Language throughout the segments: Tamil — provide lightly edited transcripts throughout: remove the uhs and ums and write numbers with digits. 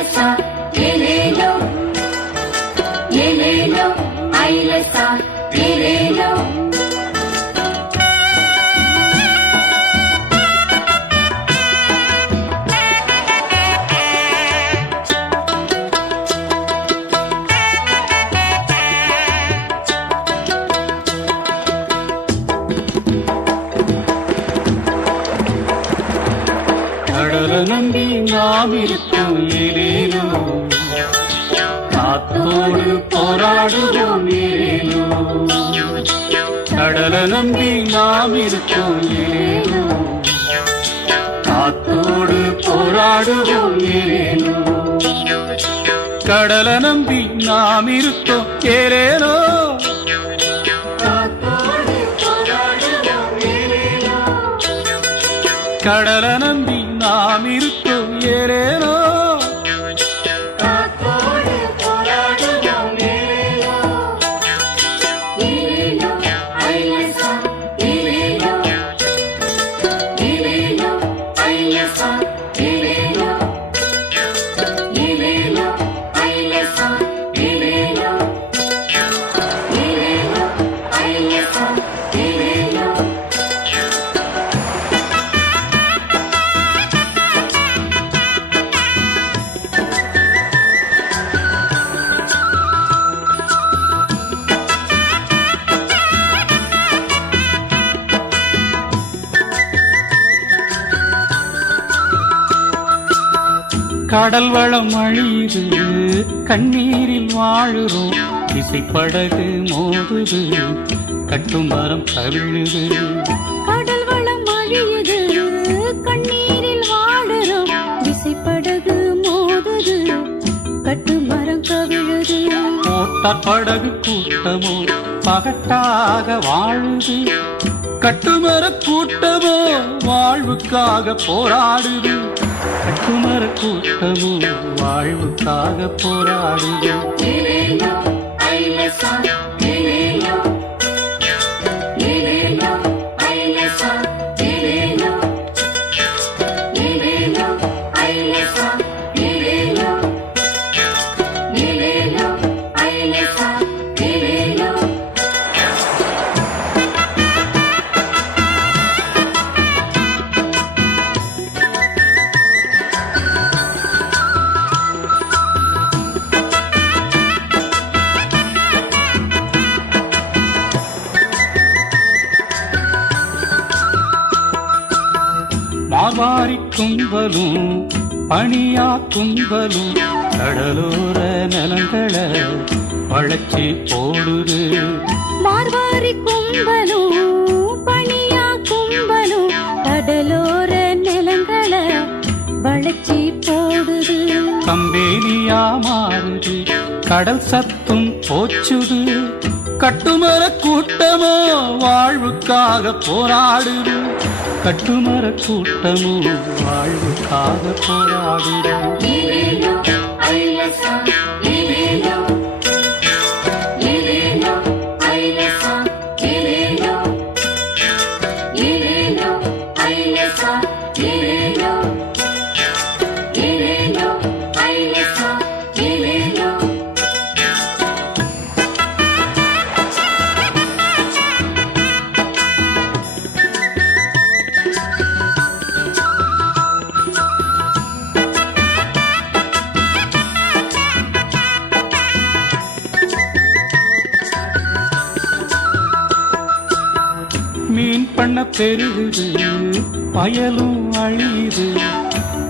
ஐலசா ஏலேலோ ஏலேலோ ஐலசா ஏலேலோ. கடல நம்பி நாம் இருக்கோம் ஏலேலோ, காத்தோடு போராடுவோம் ஏலேலோ. கடல நம்பி நாம் இருக்கோம் ஏலேலோ, காத்தோடு போராடுவோம் ஏலேலோ. கடல நம்பி நாம் இருக்கோம் ஏலேலோ, கடல நம்பி நாம் இருக்கோம் ஏலேலோ. கடல் வளம் அழியுது, கண்ணீரில் வாழுறோம். திசைப்படகு மோதுது, கட்டும் மரம் கவிழுது. கடல் வளம் அழியுது, கண்ணீரில் வாழுறோம். திசைப்படகு மோதுது, கட்டும் மரம் கவிழுது. ஓட்டார் படகு கூட்டமோ பகட்டாக வாழுது, கட்டுமர கூட்டமோ வாழ்வுக்காக போராடுது. கட்டுமர கூட்டமோ வாழ்வுக்காக போராடுது. ஏலேலோ ஐலசா ஏலேலோ ஏலேலோ ஐலசா ஏலேலோ ஏலேலோ ஐலசா ஏலேலோ ஏலேலோ ஐலசா ஏலேலோ. மாவாரி கும்பலும் பணியா கும்பலும் கடலோர நிலங்களை வளைச்சி போடுது. மார்வாரி கும்பலும் பணியா கும்பலும் கடலோர நிலங்களை வளைச்சி போடுது. கம்பேனியா மாறுது, கடல் சத்தும் போச்சுது. கட்டுமர கூட்டமோ வாழ்வுக்காக போராடுது. கட்டுமர கூட்டமோ வாழ்வுக்காக போராடுது. ஏலேலோ ஐலசா ஏலேலோ ஏலேலோ ஐலசா ஏலேலோ ஏலேலோ ஐலசா ஏலேலோ ஏலேலோ ஐலசா ஏலேலோ. மீன் பண்ண பெருகுது, பயலும் அழியுது.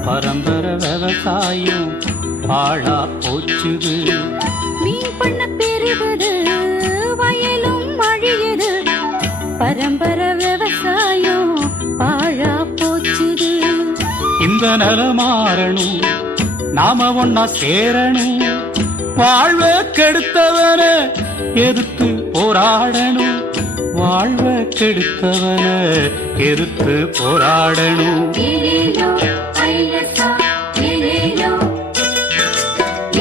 பரம்பரை விவசாயம் பாழா போச்சுது. மீன் பண்ண பெருகுது, வயலும் அழியுது. பரம்பரை விவசாயம் பாழா போச்சுது. இந்த நலமாறணும், நாம ஒன்னா சேரணும். வாழ்வ கெடுத்தவன எதிர்த்து போராடணும். வாழ்வ கெடுத்தவன எதிர்த்து போராடணும். ஏலேலோ ஐலசா ஏலேலோ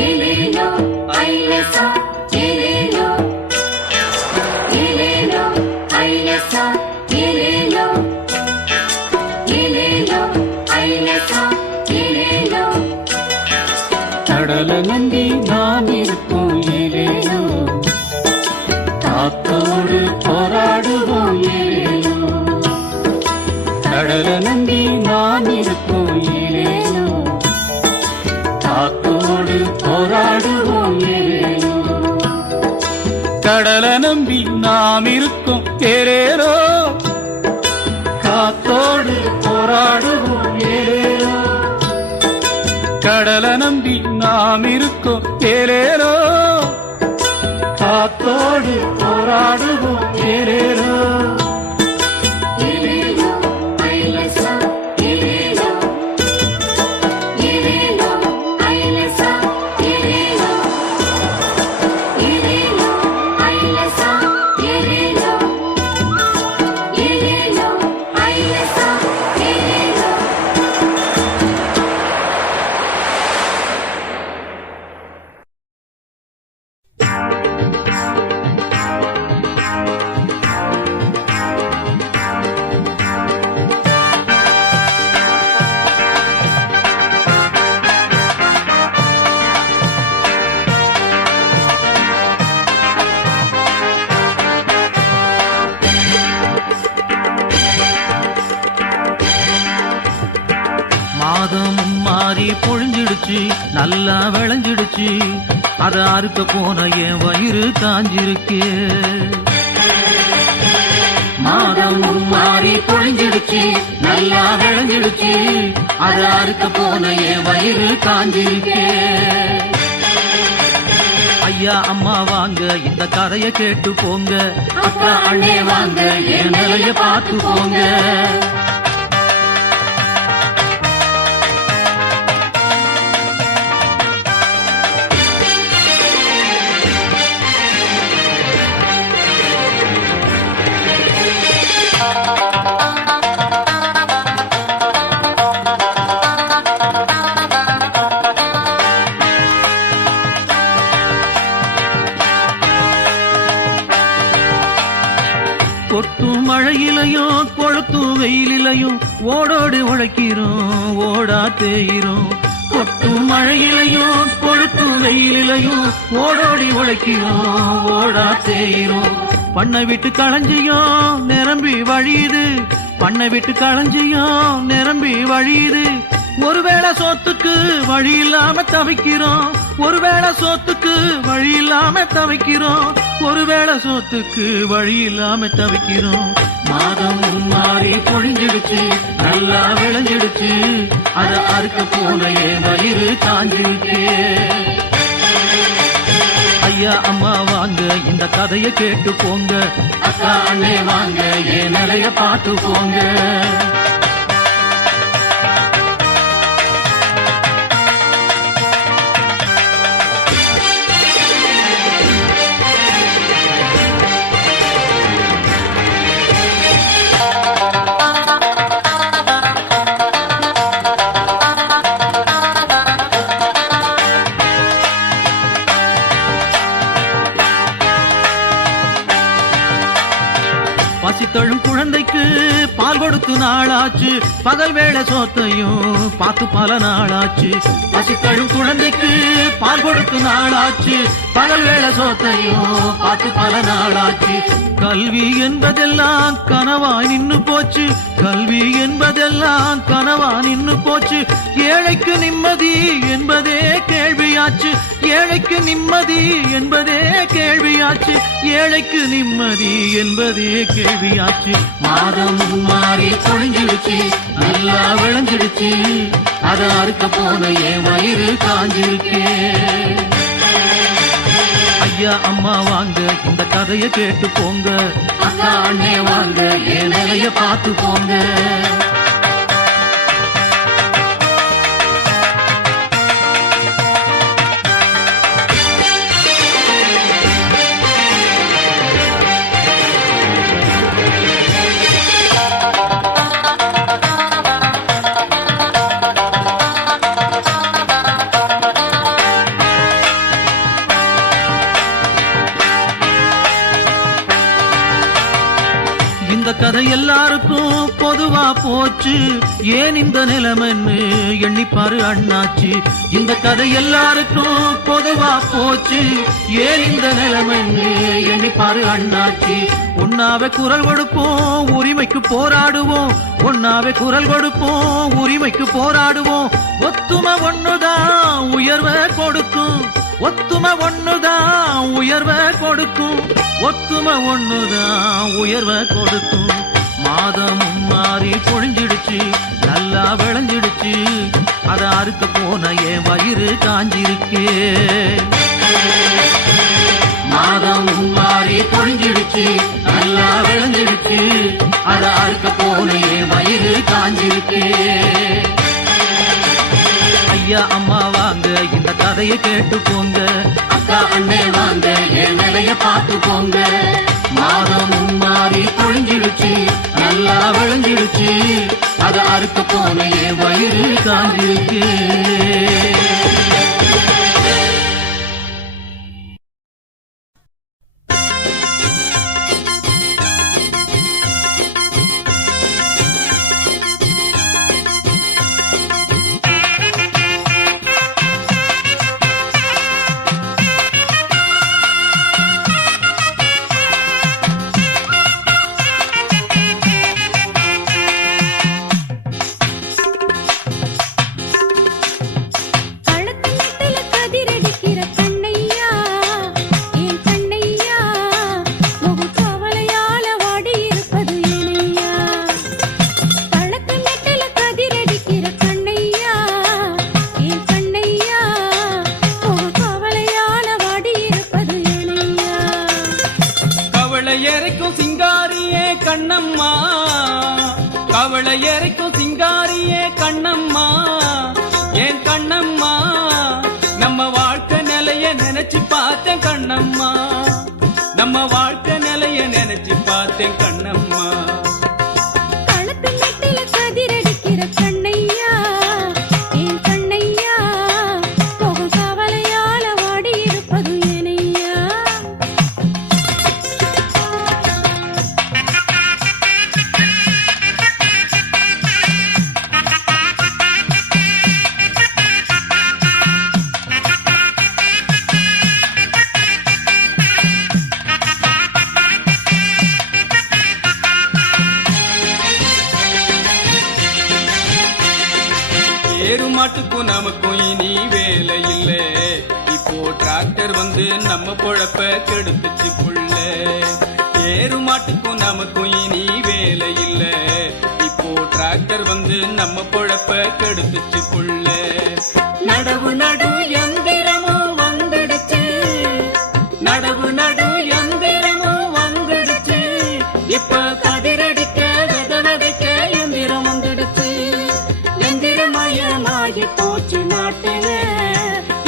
ஏலேலோ ஐலசா ஏலேலோ ஏலேலோ ஐலசா ஏலேலோ ஏலேலோ ஐலசா ஏலேலோ கடலை நம்பி நாம் இருக்கோம் ஏலேலோ, காத்தோடு போராடுவோம் ஏலேலோ. கடலை நம்பி நாம் இருக்கோம் ஏலேலோ, காத்தோடு போராடுவோம் ஏலேலோ. கடலை நம்பி நாம் இருக்கோம் ஏலேலோ, காத்தோடு போராடுவோம் ஏலேலோ. ஏலேலோ ஐலசா ஏலேலோ, ஏலேலோ ஐலசா ஏலேலோ, ஏலேலோ ஐலசா ஏலேலோ, ஏலேலோ ஐலசா ஏலேலோ. மாதம் மாறி பொழிஞ்சிடுச்சு, நல்லா விளைஞ்சிடுச்சு, அத அறுக்க போன என் வயிறு காஞ்சிருக்கு. மாதம் மாறி பொழிஞ்சிடுச்சு, நல்லா விளைஞ்சிடுச்சு, அத அறுக்க போன என் வயிறு காஞ்சிருக்கு. ஐயா அம்மா வாங்க இந்த கதைய கேட்டு போங்க, அக்கா அண்ணே வாங்க என் நிலைய பார்த்து போங்க. கொட்டும் மழையிலையும் கொளுத்தும் வெயிலிலையும் ஓடோடி உழைக்கிறோம், ஓடா தேயிரும். கொட்டும் மழையிலையும் கொளுத்தும் வெயிலிலையும் ஓடோடி உழைக்கிறோம், ஓடா தேயிரும். பண்ணை விட்டு களஞ்சியும் நிரம்பி வழியுது, பண்ணை விட்டு களஞ்சியும் நிரம்பி வழியுது. ஒருவேளை சோத்துக்கு வழி இல்லாம தவிக்கிறோம், ஒருவேளை சோத்துக்கு வழி இல்லாம தவிக்கிறோம், ஒருவேளை சோத்துக்கு வழி இல்லாம தவிக்கிறோம். மாதம் மாறி பொழிஞ்சிடுச்சு, நல்லா விளைஞ்சிடுச்சு, அத அறுக்க போன என் வயிறு காஞ்சிடுச்சு. ஐயா அம்மா வாங்க இந்த கதைய கேட்டு போங்க, அக்கா அண்ணே வாங்க என் நிலைய பார்த்து போங்க. பசித்தழும் குழந்தைக்கு பால் கொடுத்து நாளாச்சு, பகல் வேளை சோத்தையும் பார்த்து பல நாளாச்சு. பசித்தழும் குழந்தைக்கு பால் கொடுத்து நாளாச்சு, பகல் வேளை சோத்தையும் பார்த்து பல நாளாச்சு. கல்வி என்பதெல்லாம் கனவாய் நின்னு போச்சு, கல்வி என்பதெல்லாம் கனவாய் நின்னு போச்சு. ஏழைக்கு நிம்மதி என்பதே கேள்வியாச்சு, ஏழைக்கு நிம்மதி என்பதே கேள்வியாச்சு, ஏழைக்கு நிம்மதி என்பதே கேள்வியாச்சு. மாதம் மாறி பொழிஞ்சிடுச்சு, நல்லா விளைஞ்சிடுச்சு, அத அறுக்க போன என் வயிறு காஞ்சிருக்கே. ஐயா அம்மா வாங்க இந்த கதைய கேட்டு போங்க, அக்கா அண்ணே வாங்க என் நிலைய பார்த்து போங்க. இந்த கதை எல்லாருக்கும் பொதுவா போச்சு, ஏன் இந்த நிலைமைன்னு எண்ணிப்பாரு அண்ணாச்சி. இந்த கதை எல்லாருக்கும் பொதுவா போச்சு, ஏன் இந்த நிலைமைன்னு எண்ணிப்பாரு அண்ணாச்சி. ஒன்னாவே குரல் கொடுப்போம், உரிமை உரிமைக்கு போராடுவோம், ஒன்னாவே குரல் கொடுப்போம். உரிமைக்கு போராடுவோம், ஒத்துமை ஒண்ணுதான் உயர்வை கொடுக்கும். ஒத்துமை ஒண்ணுதான் உயர்வை கொடுக்கும். ஒத்துமை ஒண்ணுதான் உயர்வை கொடுக்கும். மாதமும் மாறி பொழிஞ்சிடுச்சு, நல்லா விளைஞ்சிடுச்சு. அத அறுக்க போன என் வயிறு காஞ்சிருக்கே. மாதமும் மாறி பொழிஞ்சிடுச்சு, நல்லா விளைஞ்சிடுச்சு. அத அறுக்க போன என் வயிறு காஞ்சிருக்கே. ஐயா அம்மா வாங்க, இந்த கதையை கேட்டு போங்க. அக்கா அண்ணே வாங்க, என் நிலைய பார்த்து போங்க. மாதமும் மாறி பொழிஞ்சிடுச்சு, நல்லா விளைஞ்சிடுச்சு. அத அறுக்க போன என் வயிறு காஞ்சிருக்கு. கண்ணம்மா, கவளை எறைக்கும் சிங்காரியே கண்ணம்மா, ஏன் கண்ணம்மா, நம்ம வாழ்க்கை நிலைய நினைச்சு பார்த்தேன் கண்ணம்மா, நம்ம வாழ்க்கை நிலைய நினைச்சு பார்த்தேன் கண்ணம்மா. களத்து நெட்டில கதிரடிக்கிற கண்ணையா, ஏன் கண்ணையா, போகும் கவலையால வாடி இருப்பது ஏனையா. ஏறு மாட்டுக்கும் நமக்கும் இனி வேலை இல்ல, இப்போ டிராக்டர் வந்து நம்ம பொழப்ப கெடுத்துச்சு புள்ள. ஏறு மாட்டுக்கும் நமக்கும் இனி வேலை இல்ல, இப்போ டிராக்டர் வந்து நம்ம பொழப்ப கெடுத்துச்சு புள்ள. நடவு நடு எந்திரமும் வந்துடுச்சு, நடவு நடு எந்திரமும் வந்துடுச்சு. இப்ப கதிரடிக்க விதவதைக்க எந்திரம் வந்துடுச்சு. எந்திரமயமாகி போச்சு நாட்டுல,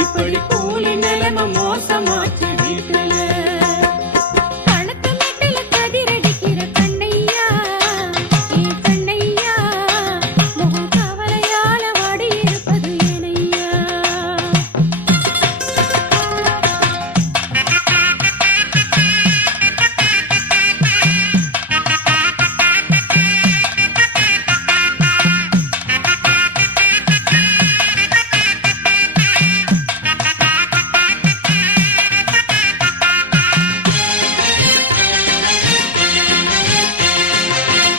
இப்படி கூலி நிலைமை மோசமாச்சு வீட்டுல. களத்து நெட்டில கதிரடிக்கிற கண்ணையா, ஏன் கண்ணையா, முகம் கவலையால வாடி இருப்பது ஏனையா.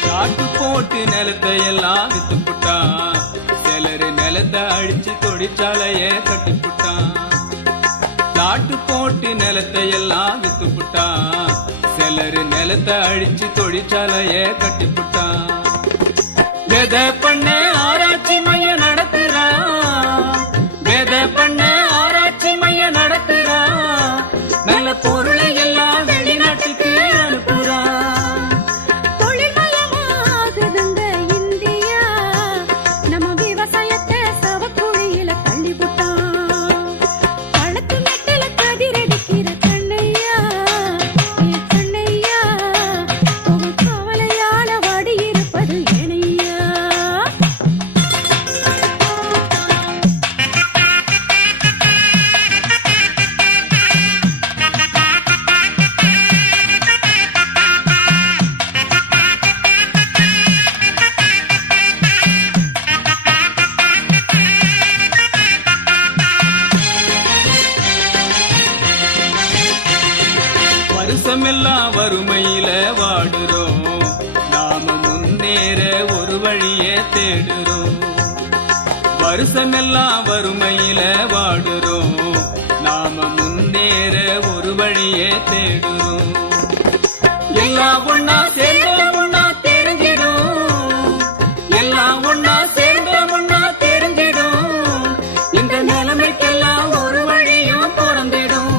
காட்டு போட்டு நிலத்தை எல்லாம் வித்து புட்டான், சிலரு நிலத்தை அடிச்சு தொழிற்சாலைய கட்டி புட்டான். காட்டு போட்டு நிலத்தை எல்லாம் வித்து புட்டான், சிலரு நிலத்தை அடிச்சு தொழிற்சாலைய கட்டி புட்டான். விதை பண்ண ஆராய்ச்சி மையம் நடத்துறான், விதை பண்ண ஆராய்ச்சி மையம் நடத்துறான். நல்ல பொருளை எல்லாம் வெளிநாட்டுக்கு அனுப்புறான். தொழில்மயமாகுதுங்க இந்தியா, நம்ம விவசாயத்தை சவக்குழியில தள்ளிவிட்டான். களத்து நெட்டில கதிரடிக்கிற கண்ணையா, ஏன் கண்ணையா, போகும் கவலையால வாடி இருப்பது ஏனையா. முன்னேற ஒரு வழியே தேடுறோம். வருஷமெல்லாம் வறுமையில வாடுறோம், நாம முன்னேற ஒரு வழியே தேடுறோம். எல்லாம் ஒன்னா சேர்ந்த ஒன்னா தெரிஞ்சிடும், எல்லாம் ஒன்னா சேர்ந்த ஒன்னா தெரிஞ்சிடும். இந்த நிலைமைக்கெல்லாம் ஒரு வழியும் பிறந்திடும்.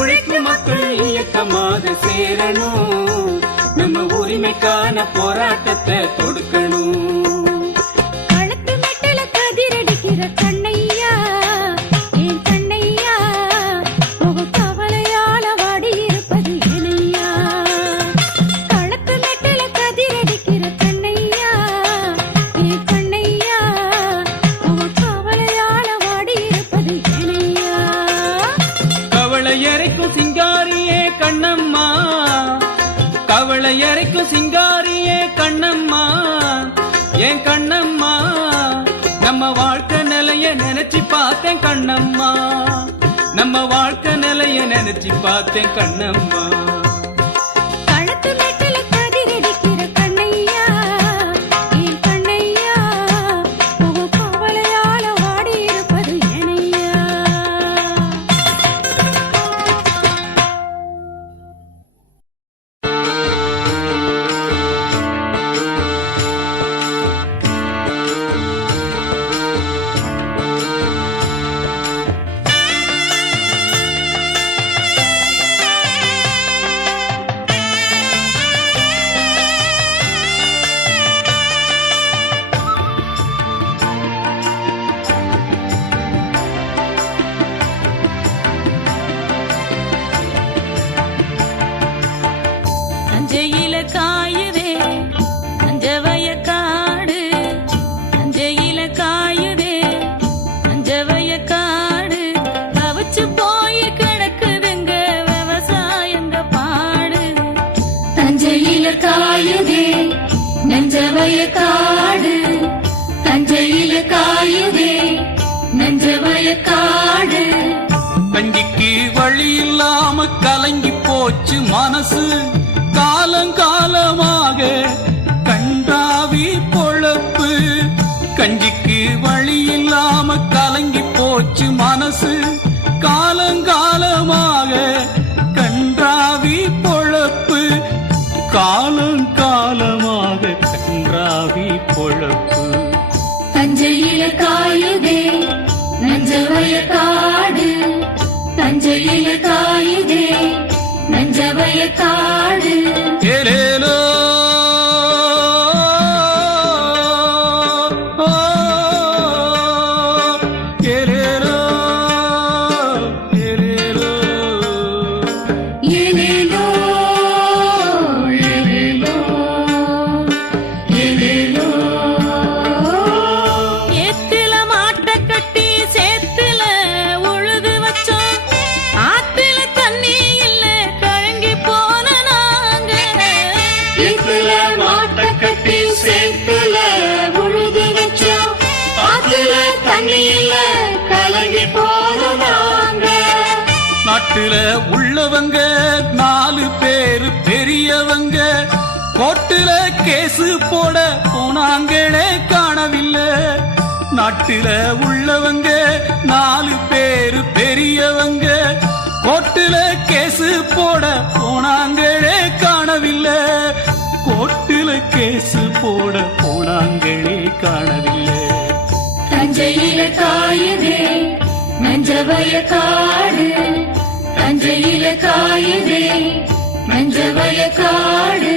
உழைக்கும் மக்கள் இயக்கமாக சேரணும், நம்ம உரிமைக்கான போராட்டத்தை தொடுக்கணும். களத்து மெட்டில கதிரடிக்கிற கண்ணையா, என் கண்ணையா, முக கவலையால வாடி இருப்பது ஏனையா. களத்து மெட்டில கதிரடிக்கிற கண்ணையா, என் கண்ணையா, முக கவலையால வாடி இருப்பது ஏனையா. கவலை அரைக்கும் சிங்காரியே கண்ணம்மா, கவலை அரைக்கும் சிங்காரியே கண்ணம்மா, ஏன் கண்ணம்மா. நம்ம வாழ்க்கை நிலைய நினைச்சு பார்த்தேன் கண்ணம்மா, நம்ம வாழ்க்கை நிலைய நினைச்சு பார்த்தேன் கண்ணம்மா. களத்து மெட்டில கதிரடிக்கிற கண்ணையா, என் கண்ணையா, முக கவலையால வாடி இருப்பது ஏனையா. நஞ்சையில காயுதே நஞ்சவய காடு, நஞ்சையில காயுதே நஞ்சவய காடு. தவிச்சு போய் கிடக்குதுங்க விவசாயங்க பாடு. தஞ்சையில காயுதே நஞ்சவய காடு, தஞ்சையில காயுதே நஞ்சவய காடு. கஞ்சிக்கு வழி இல்லாம கலங்கி போச்சு மனசு, காலங்காலமாக கண்டாவி பொழப்பு. கஞ்சிக்கு வழி இல்லாம கலங்கி போச்சு மனசு, காலங்காலமாக கன்றாவி பொழப்பு. காலங்காலமாக கன்றாவி பொழப்பு. தஞ்சையில காயுதே நஞ்சவய காடு, தஞ்சையில காயுதே நஞ்சவய காடு. ஏலேலோ ஏலேலோ ஏலேலோ ஏலேலோ ஏலேலோ ஏலேலோ. ஏத்தில மாட்டை கட்டி சேத்துல உழுது வச்சோம், ஆத்துல தண்ணி இல்ல கழங்கி போன நாங்க. இதுல மாட்டை கட்டி சேத்துல உழுது வச்சோம், ஆத்துல தண்ணியில கலங்கி போனாங்க. நாட்டுல உள்ளவங்க 4 பேரு பெரியவங்க, கோர்ட்டுல கேசு போட போனாங்களே காணவில்லை. நாட்டுல உள்ளவங்க 4 பேரு பெரியவங்க, கோர்ட்டுல கேசு போட போனாங்களே காணவில்லை. கோர்ட்டுல கேசு போட போனாங்களே காணவில்லை. தஞ்சையில காயுதே நஞ்சவய காடு, தஞ்சையில காயுதே நஞ்சவய காடு.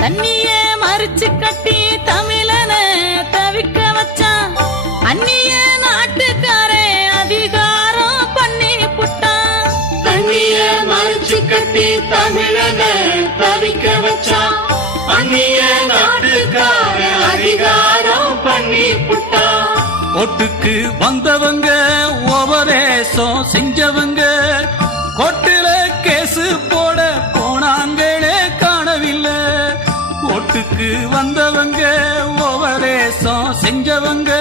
தண்ணிய மறிச்சு கட்டி தமிழன தவிக்க வச்சான், அந்நிய நாட்டுக்காரே அதிகாரம் பண்ணி புட்டான். தண்ணிய மறைச்சு கட்டி தமிழக தவிக்க வச்சான், அந்நிய நாட்டுக்கார அதிகாரம் பண்ணி புட்டான். ஓட்டுக்கு வந்தவங்க உபதேசம் செஞ்சவங்க, கோட்டுல செஞ்சவங்க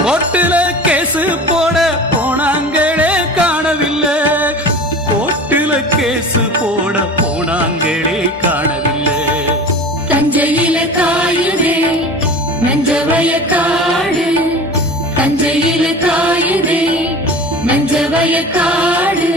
கோர்ட்டுல கேசு போட போனாங்களே காணவில்லை, கோர்ட்டுல கேசு போட போனாங்களே காணவில்லை. தஞ்சையில காயுதே நஞ்சவய காடு, தஞ்சையில காயுதே நஞ்சவய காடு.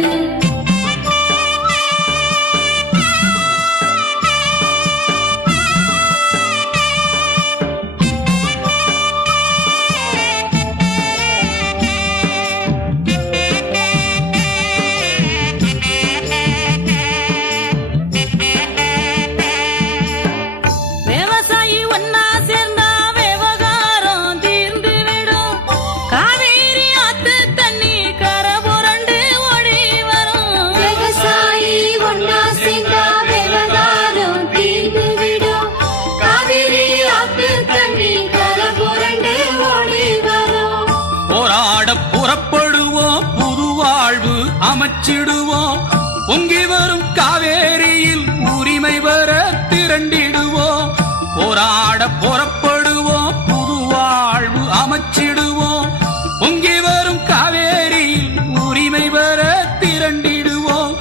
விவசாயி ஒன்னா சேர்ந்தா விவகாரம் தீர்ந்து விடும். காவேரி ஆத்து தண்ணி கரை புரண்டு ஓடி வரும். விவசாயி ஒன்னா சேர்ந்தா விவகாரம் தீர்ந்து விடும். காவிரி ஆத்து தண்ணி கரை புரண்டு ஓடி வரும். போராட புறப்படுவோம், புது வாழ்வு அமைச்சிடுவோம், பொங்கி வரும் காவேரியில் உரிமை வர திரண்டிடுவோம். போராட புறப்படுவோம், புது வாழ்வு அமைச்சிடுவோம், பொங்கி வரும் காவேரியில் உரிமை வர திரண்டிடுவோம்.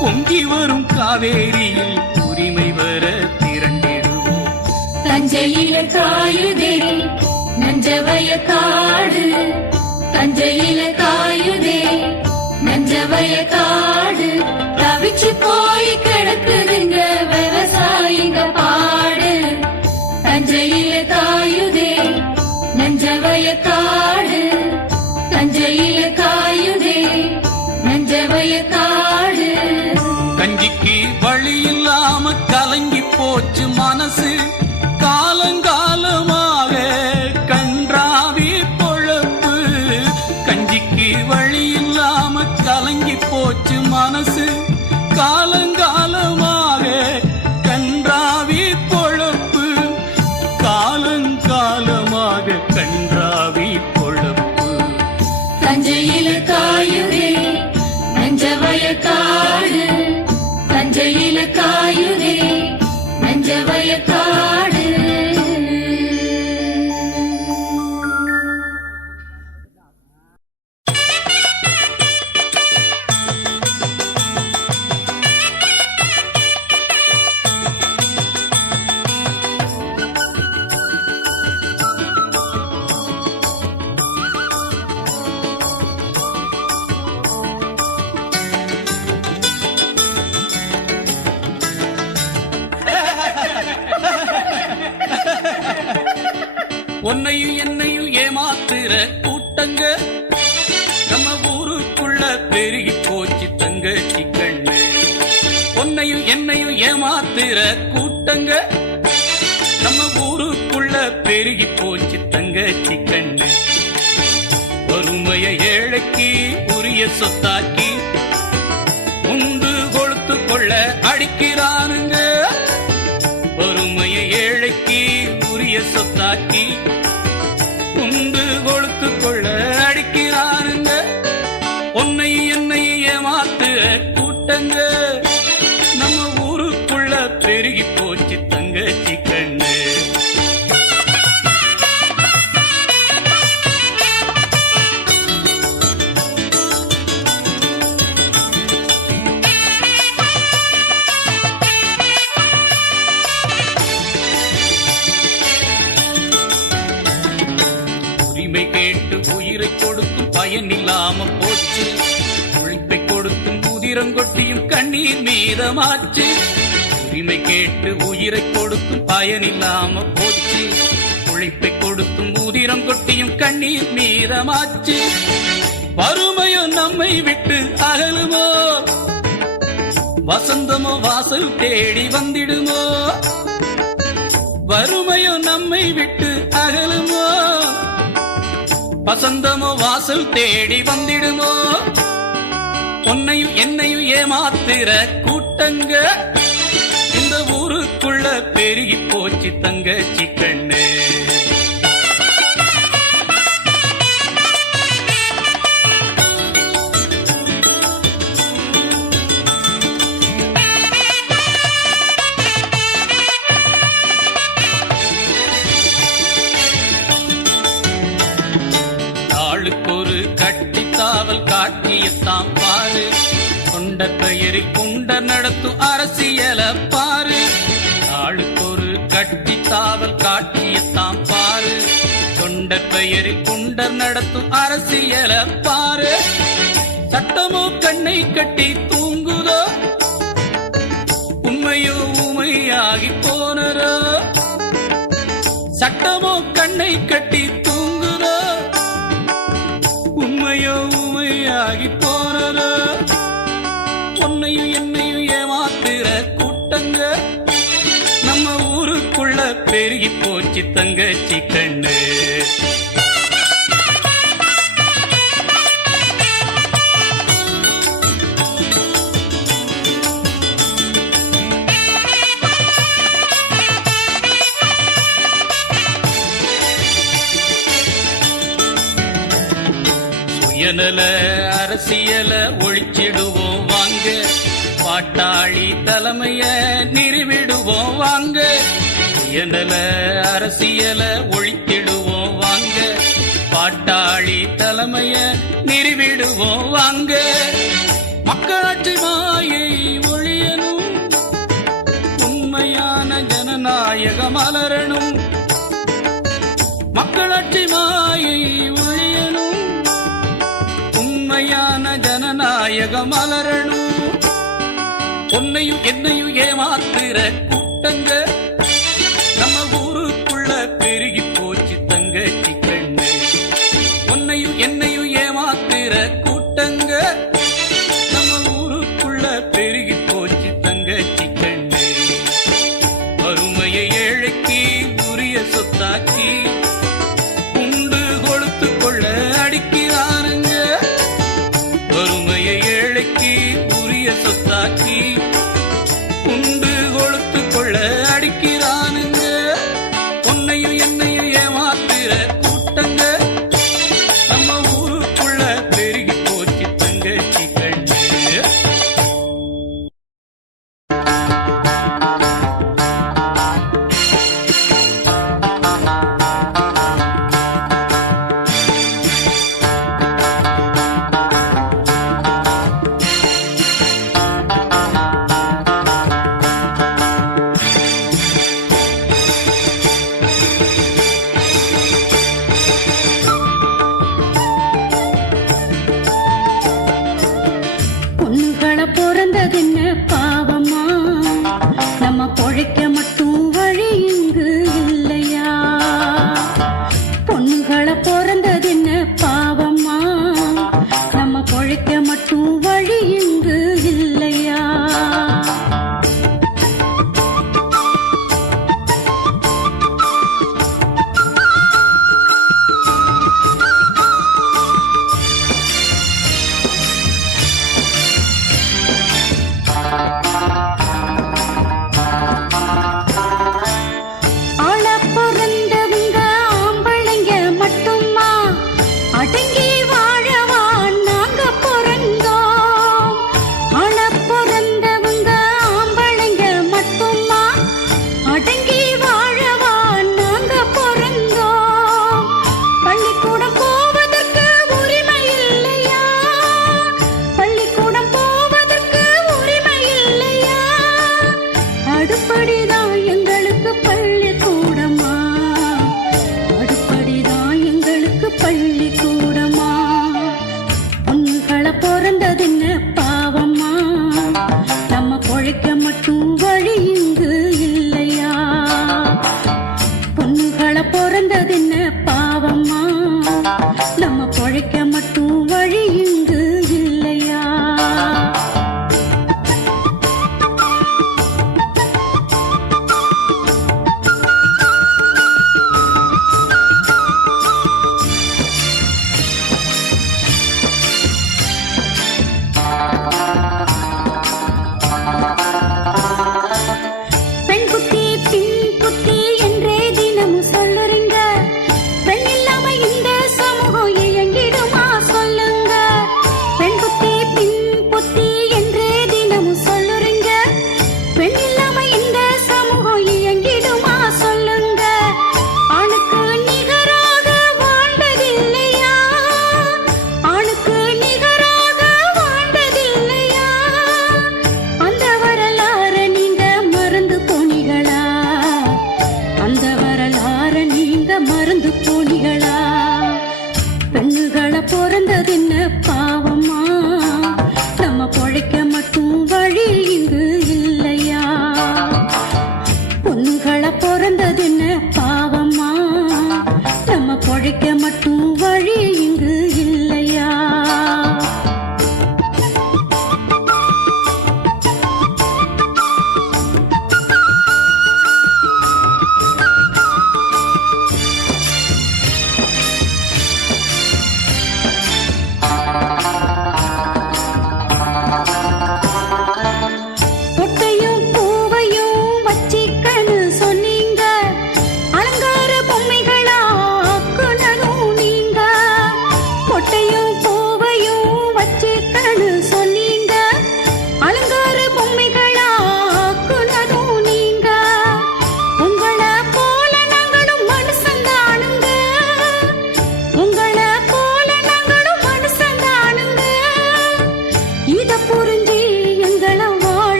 பொங்கி வரும் காவேரியில் உரிமை வர திரண்டிடுவோம். தஞ்சையில காயுதே நஞ்சவய காடு, தஞ்சையில காயுதே நஞ்சவய காடு. தவிச்சு போய் கிடக்குதுங்க விவசாயிங்க பாடு. தஞ்சையில காயுதே நஞ்சவய காடு, தஞ்சையில காயுதே நஞ்சவய காடு. கஞ்சிக்கு வழி இல்லாம கலங்கி போச்சு மனசு, காலங்காலமாக கன்றாவி பொழப்பு. கஞ்சிக்கு வழி இல்லாம கலங்கி போச்சு மனசு, காலங்காலமாக கன்றாவி பொழப்பு. காலங்காலமாக கன்றாவி பொழப்பு. தஞ்சையில காயுதே நஞ்சவய காடு, தஞ்சையில காயுதே நஞ்சவய காடு. உன்னையும் என்னையும் ஏமாத்துற கூட்டங்க நம்ம ஊருக்குள்ள பெருகி போச்சு தங்கச்சி கண்ணு. உன்னையும் என்னையும் ஏமாத்துற கூட்டங்க நம்ம ஊருக்குள்ள பெருகி போச்சு தங்கச்சி கண்ணு. வறுமைய ஏழைக்கு உரிய சொத்தாக்கி உண்டு கொழுத்து கொள்ள அடிக்கிறானுங்க. வறுமைய ஏழைக்கு உரிய சொத்தாக்கி உண்டு கொழுத்து கொள்ள அடிக்கிறானுங்க. உன்னை என்னை ஏமாத்து கூட்டங்க நம்ம ஊருக்குள்ள பெருகி போச்சு தங்கச்சி கண்ணு. உரிமை கேட்டு உயிரை கொடுத்தும் பயன் இல்லாம போச்சு, உழைப்பை கொடுத்தும் உதிரம் கொட்டியும் கண்ணீர் மீதமாச்சு. உரிமை கேட்டு உயிரை கொடுத்தும் பயன் இல்லாம போச்சு, உழைப்பை கொடுத்தும் உதிரம் கொட்டியும் கண்ணீர் மீதமாச்சு. வறுமையோ நம்மை விட்டு அகலுமோ, வசந்தமோ வாசல் தேடி வந்திடுமோ. வறுமையோ நம்மை விட்டு அகலுமோ, வசந்தமோ வாசல் தேடி வந்திடுமோ. உன்னையும் என்னையும் ஏமாத்துற கூட்டங்க இந்த ஊருக்குள்ள பெருகி போச்சு தங்கச்சி கண்ணு. கொண்ட பெயரில் குண்டர் நடத்தும் அரசியல பாரு, ஆளுக்கொரு கட்டி தாவல் காட்சியத்தாம் பாரு. கொண்ட பெயரில் குண்டர் நடத்தும் அரசியல பாரு, சட்டமோ கண்ணை கட்டி தூங்குதோ, உண்மையோ உமையாகி போனரோ. சட்டமோ கண்ணை கட்டி தூங்குதோ, உண்மையோ உமையாகி போனரோ. உன்னையும் என்னையும் ஏமாத்துற கூட்டங்க நம்ம ஊருக்குள்ள பெருகி போச்சு தங்கச்சி கண்ணு. சுயநல அரசியல ஒழிச்சிடுவோம் வாங்க, பாட்டாளி தலைமைய நிறுவிடுவோம் வாங்க. சுயநல அரசியல ஒழித்திடுவோம் வாங்க, பாட்டாளி தலைமைய நிறுவிடுவோம் வாங்க. மக்களாட்சி மாயை ஒழியனும், உண்மையான ஜனநாயக மலரணும். மக்களாட்சி மாயை ஒழியனும், உண்மையான ஜனநாயக மலரணும். உன்னையும் என்னையும் ஏமாத்துற கூட்டங்க நம்ம ஊருக்குள்ள பெருகி போச்சு தங்கச்சி கண்ணு. உன்னையும் என்னையும் ஏமாத்துற கூட்டங்க நம்ம ஊருக்குள்ள பெருகி போச்சு தங்கச்சி கண்ணு. வறுமையை ஏழைக்கு உரிய சொத்தாக்கி உண்டு கொடுத்து கொள்ள அடிக்கிறானுங்க. வறுமையை ஏழைக்கு உரிய சொத்தாக்கி உண்டு கொழுத்து கொள்ள அடிக்கிறானுங்க. உன்னையும் என்னையும் ஏமாத்துற கூட்டங்க நம்ம ஊருக்குள்ள பெருகி போச்சு தங்கச்சி கண்ணு. பொண்ணுகளை பிறந்ததென்ன பாவமா, நம்ம பொழைக்க மட்டும் வழி இங்கு இல்லையா. பொண்ணுகளை பிறந்ததென்ன பாவமா, நம்ம பொழைக்க மட்டும் வழி இங்கு இல்லையா.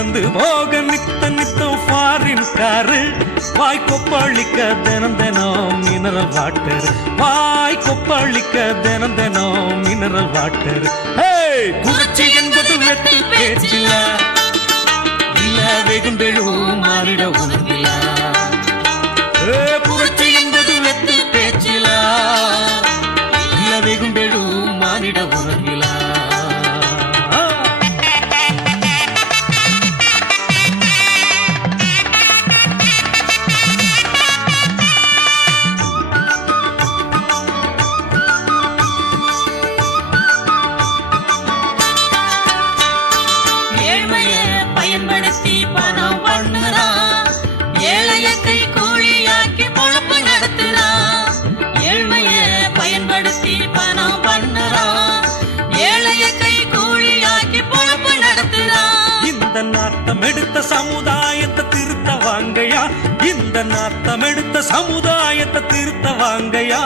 வந்து போக நித்த நித்தம் ஃபாரின் காரு வாய் கொப்பளிக்க தினம் தினம் மினரல் வாட்டர் வாய் கொப்பளிக்க தினம் தினம் மினரல் வாட்டர் புரட்சி என்பது வெட்டு பேச்சில்ல இல்ல வெகுண்டெழும் மாறிட உணர்வில புரட்சி என்பது வெட்டு பேச்சில இல்ல வெகுண்டெழும் மாறிட உணர்வில பயன்படுத்தி பணம் பண்ணுறான் ஏழைய கை கூலியாக்கி பொழப்பு நடத்துறான் ஏழ்மைய பயன்படுத்தி பணம் பண்ணுறான் ஏழைய கை கூலியாக்கி பொழப்பு நடத்துறான் இந்த நாட்டம் எடுத்த சமுதாயத்தை திருத்த வாங்கயா இந்த நாட்டம் எடுத்த சமுதாயத்தை திருத்த வாங்கயா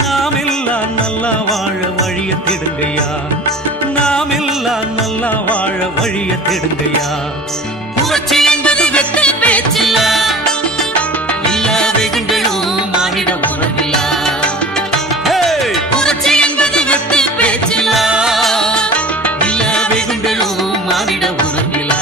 நாமெல்லாம் நல்லா வாழ வழிய திடுங்கய்யா நாமெல்லாம் நல்லா வாழ வழிய திடுங்கய்யா புரட்சி என்பது வெட்டு பேச்சில்ல இல்ல வெகுண்டெழும் மாறிட உறவில புரட்சி என்பது வெட்டு பேச்சில்ல இல்ல வெகுண்டெழும் மாறிட உறவில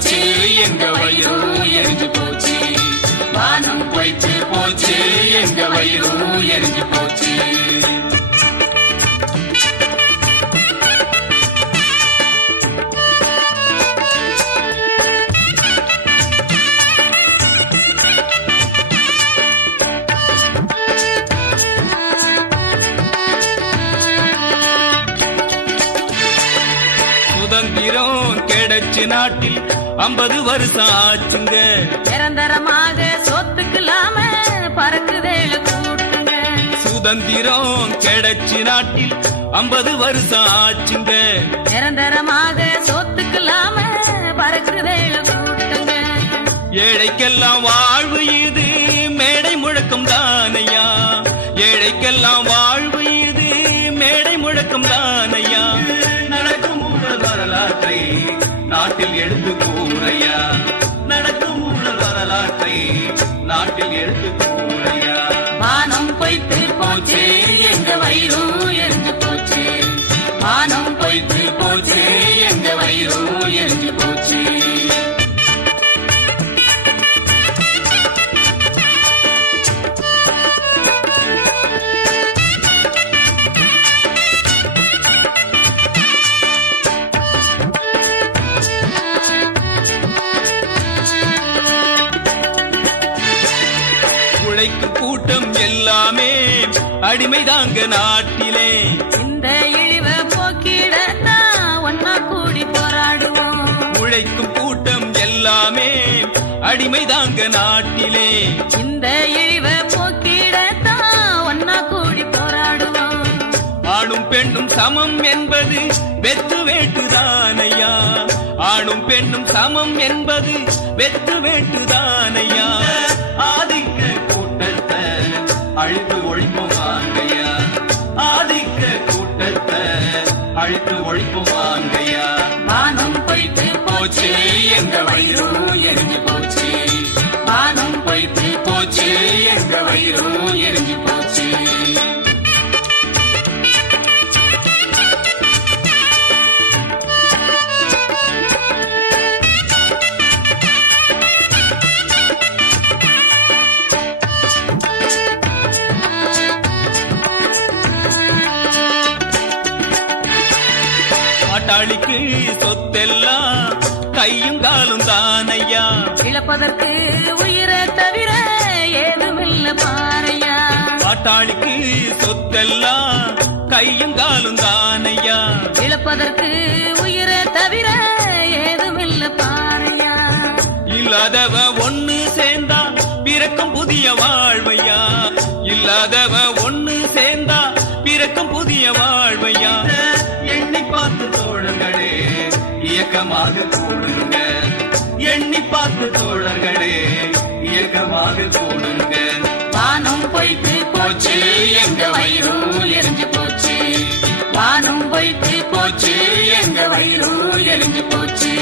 போச்சு எங்க வயிறும் எரிஞ்சு போச்சு வானம் போயிட்டு போச்சு எங்க வயிறும் எரிஞ்சு போச்சு சுதந்திரம் கிடைச்ச நாட்டில் 50 வருஷம் ஆச்சுங்க நிரந்தரமாக சொத்துக்கலாம பறக்குதேல கூட்டுங்க. சுதந்திரம் கிடைச்ச நாட்டில் 50 வருஷம் ஆச்சுங்க நிரந்தரமாக சொத்துக்கலாம பறக்குதேல கூட்டுங்க. ஏழைக்கெல்லாம் வாழ்வு இது மேடை முழக்கம் தானையா ஏழைக்கெல்லாம் வாழ்வு இது மேடை முழக்கம் தானையா நடக்கும் ஊழல் வரலாற்றை நாட்டில் எடுத்து கூறையா நடக்கும் ஊழல் வரலாற்றை நாட்டில் எடுத்து கூறையா வானம் பொய்த்து போச்சு எங்க வயிறும் எரிஞ்சு போச்சு வானம் பொய்த்து போச்சு எங்க வயிறும் எரிஞ்சு போச்சு உழைக்கும் கூட்டம் எல்லாமே அடிமைதாங்க நாட்டிலே இந்த இழிவ போக்கிடத்தான் ஒன்னா கூடி போராடுவோம். உழைக்கும் கூட்டம் எல்லாமே அடிமைதாங்க நாட்டிலே இந்த இழிவ போக்கிடத்தான் ஒன்னா கூடி போராடுவோம். ஆணும் பெண்ணும் சமம் என்பது வெத்து வேட்டுதானையா ஆணும் பெண்ணும் சமம் என்பது வெத்து வேட்டுதானையா ஆதிக்க கூட்டத்தை அழித்து ஒழிப்போம் வாங்கையா ஆதிக்க கூட்டத்தை அழித்து ஒழிப்போம் வாங்கையா வானம் பொய்த்து போச்சு எங்க வயிறும் எரிஞ்சு போச்சு வானம் பொய்த்து போச்சு எங்க வயிறும் எரிஞ்சு போச்சு பாட்டாளிக்கு சொத்தெல்லாம் கையும் காலும் தானையா இழப்பதற்கு உயிரை தவிர ஏதுமில்ல பாறையா. பாட்டாளிக்கு சொத்தெல்லாம் கையும் காலும் தானையா இழப்பதற்கு உயிரை தவிர ஏதுமில்ல பாறையா. இல்லாதவ ஒண்ணு சேர்ந்தா பிறக்கும் புதிய வாழ்வையா இல்லாதவ ஒண்ணு சேர்ந்தா பிறக்கும் புதிய வாழ்வையா எண்ணி பார்த்து தோழர்களே இயக்கமாக கூடுங்க எண்ணி பார்த்து தோழர்களே இயக்கமாக கூடுங்க வானம் பொய்த்து போச்சு எங்க வயிறும் எரிஞ்சு போச்சு வானம் பொய்த்து போச்சு எங்க வயிறும் எரிஞ்சு போச்சு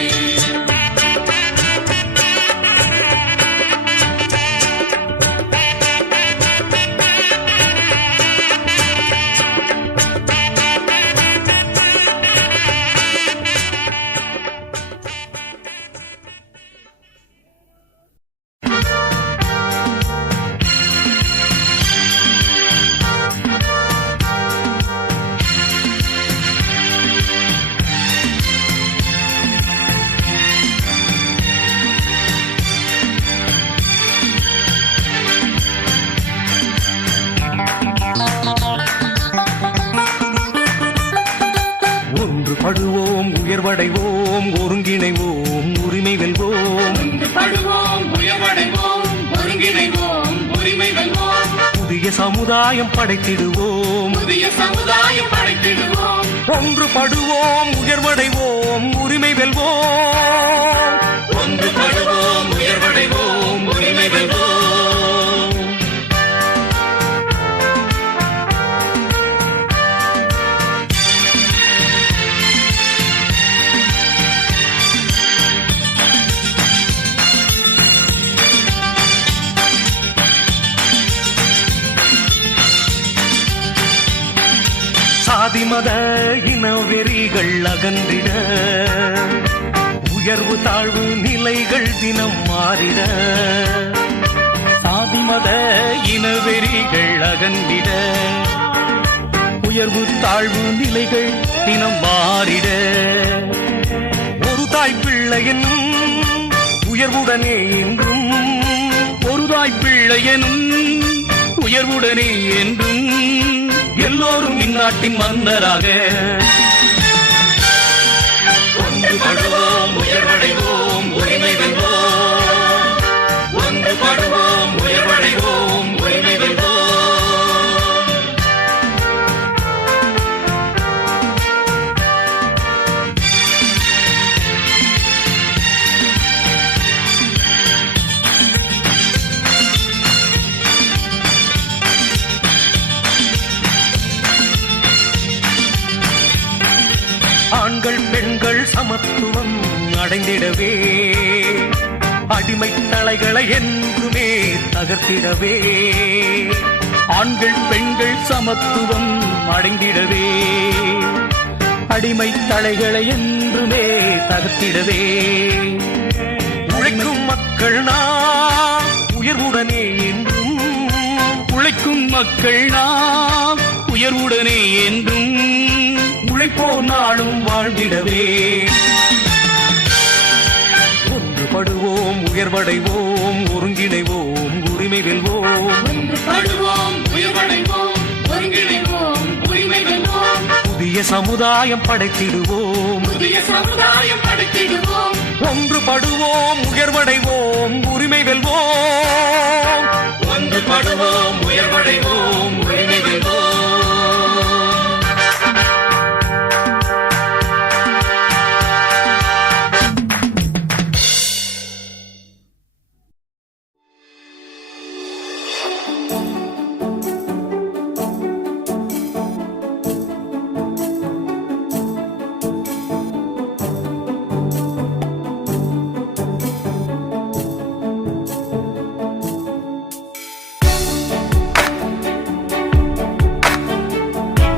ஒன்றுபடுவோம் உயர்வடைவோம் ஒருங்கிணைவோம் உரிமை வெல்வோம் படுவோம் உயர்வடைவோம் ஒருங்கிணைவோம் உரிமை வெல்வோம் புதிய சமுதாயம் படைத்திடுவோம் புதிய சமுதாயம் படைத்திடுவோம் ஒன்றுபடுவோம் உயர்வடைவோம் உரிமை வெல்வோம் ஒன்றுபடுவோம் உயர்வடைவோம் உரிமை வெல்வோம் சாதி மத இன வெறிகள் அகன்றிட உயர்வு தாழ்வு நிலைகள் தினம் மாறிட சாதி மத இனவெறிகள் அகன்றிட உயர்வு தாழ்வு நிலைகள் தினம் மாறிட ஒரு தாய் பிள்ளையின் உயர்வுடனே என்றும் ஒரு தாய் பிள்ளையனும் உயர்வுடனே என்றும் எல்லோரும் இந்நாட்டின் மன்னராக ஒன்றுபடுவோம் உயர்வடைவோம் உரிமை வெல்வோம் ஒன்றுபடுவோம் உயர்வடைவோம் உரிமை வெல்வோம் ஆண்கள் பெண்கள் சமத்துவம் அடைந்திடவே அடிமை தலைகளை என்றுமே தகர்த்திடவே ஆண்கள் பெண்கள் சமத்துவம் அடைந்திடவே அடிமை தலைகளை என்றுமே தகர்த்திடவே உழைக்கும் மக்கள் நாம் உயர்வுடனே என்றும் உழைக்கும் மக்கள் நாம் உயர்வுடனே என்றும் உழைப்போர் நாளும் வாழ்ந்திடவே ஒன்றுபடுவோம் உயர்வடைவோம் ஒருங்கிணைவோம் உரிமை வெல்வோம் ஒன்றுபடுவோம் உயர்வடைவோம் ஒருங்கிணைவோம் உரிமை வெல்வோம் புதிய சமுதாயம் படைத்திடுவோம் புதிய சமுதாயம் படைத்திடுவோம் ஒன்றுபடுவோம் உயர்வடைவோம் உரிமை வெல்வோம் ஒன்றுபடுவோம் உயர்வடைவோம் உரிமை